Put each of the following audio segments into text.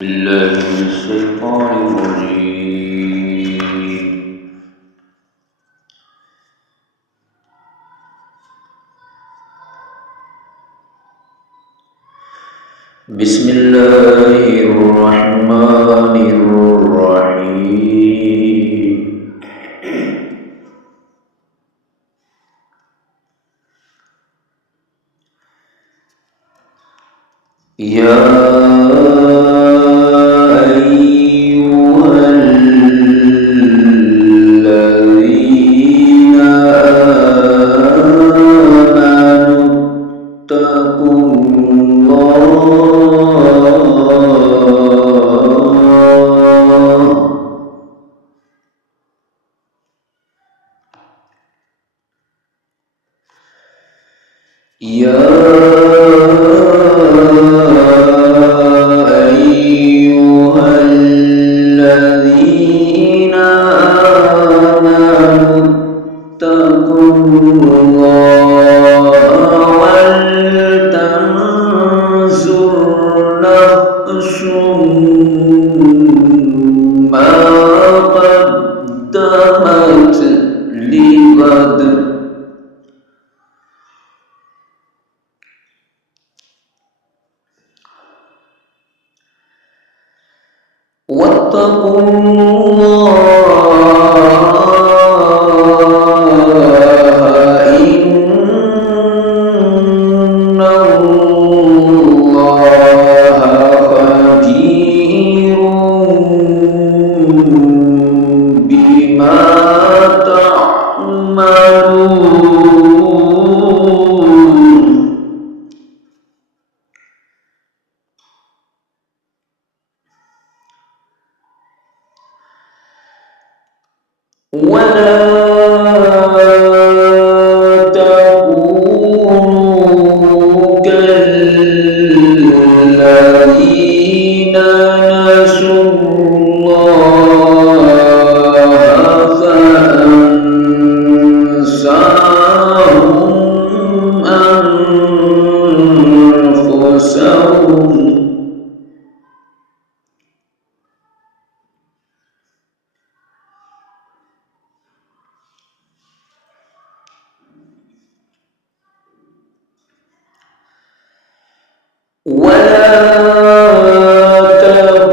بالله من الشيطان الرجيم. بسم الله الرحمن الرحيم. يا أيها الذين آمنوا اتقوا الله ولتنظر نفس ما قدمت لغد واتقوا الله إن الله خبير بما تعملون. ولا تكونوا كالذين نسوا الله فأنساهم أنفسهم. ولا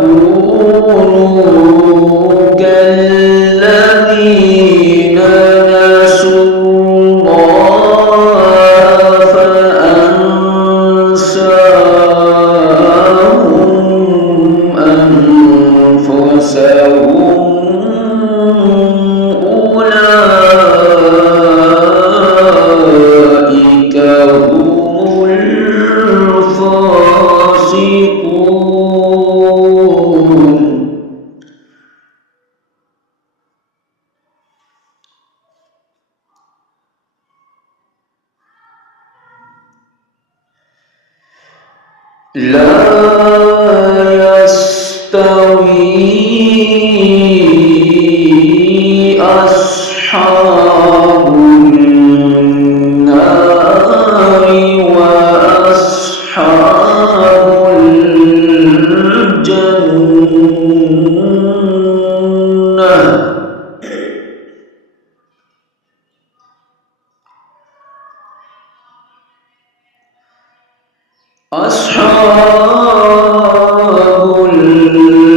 تكونوا كالذين نسوا الله فأنساهم أنفسهم. أولئك هم الفاسقون. لا يستوي أصحاب النار وأصحاب الجنة. أصحاب الجنة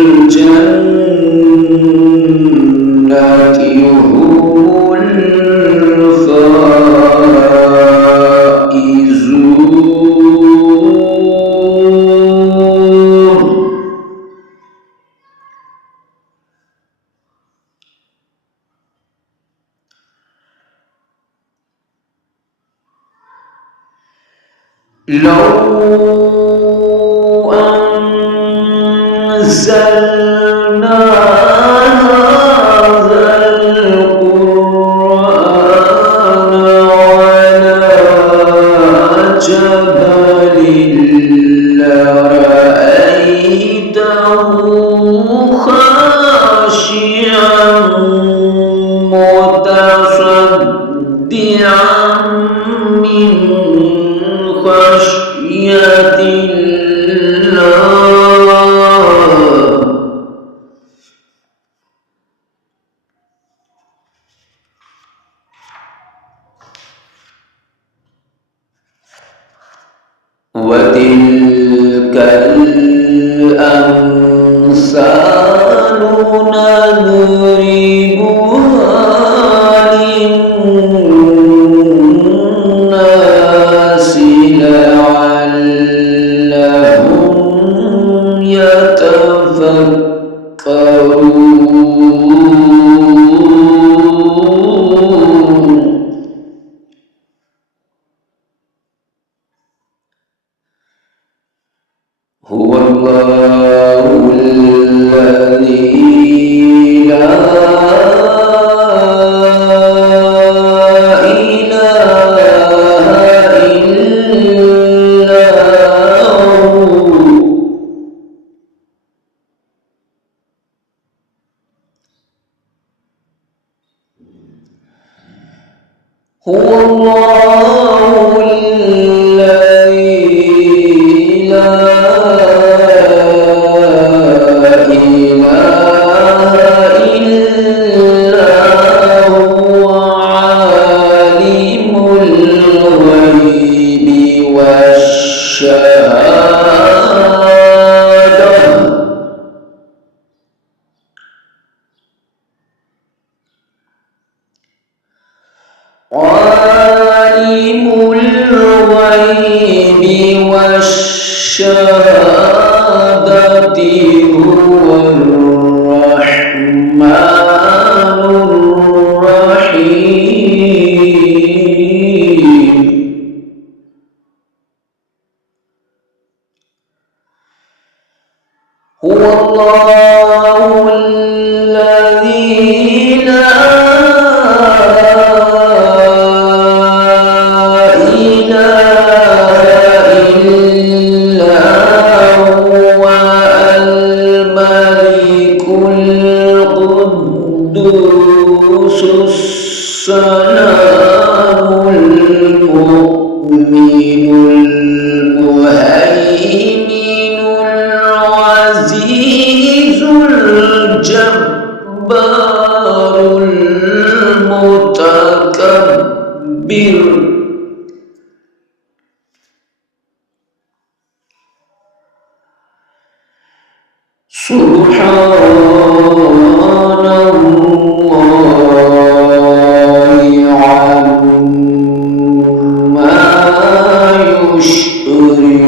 هم الفائزون. لو أنزلنا هذا القرآن على جبل لرأيته خاشعا متصدعا من خشية الله. الله الذي لا هو الله الذي لا إله إلا هو عالم الغيب والشهادة عالم الغيب والشهادة هو الرحمن الرحيم هو الله الذي لا السلام المؤمن المهيمن العزيز الجبار المتكبر سبحان الله عما يشركون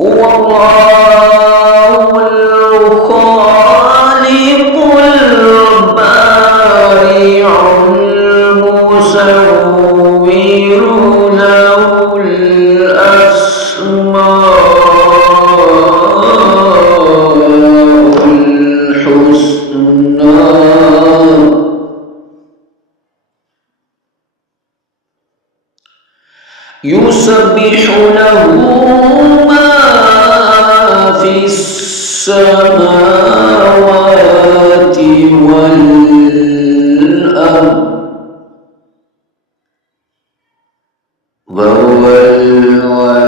هو الله الخالق البارئ المصور له الأسماء الحسنى يسبح له ما في السماوات والأرض وهو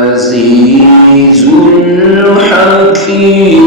العزيز الحكيم